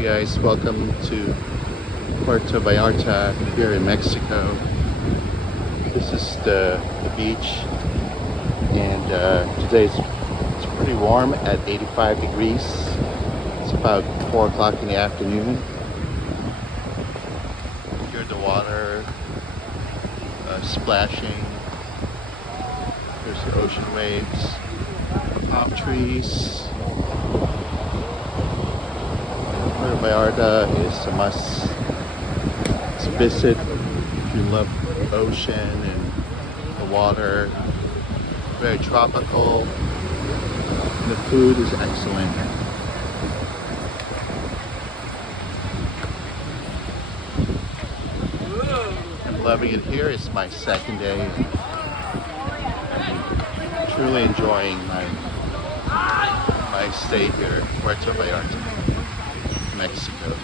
Hey guys, welcome to Puerto Vallarta here in Mexico. This is the beach, and today it's pretty warm at 85 degrees. It's about 4 o'clock in the afternoon. You hear the water splashing. There's the ocean waves, palm trees. Puerto Vallarta is a must visit if you love the ocean and the water. Very tropical. The food is excellent. I'm loving it here. It's my second day. I'm truly enjoying my stay here in Puerto Vallarta, Mexico.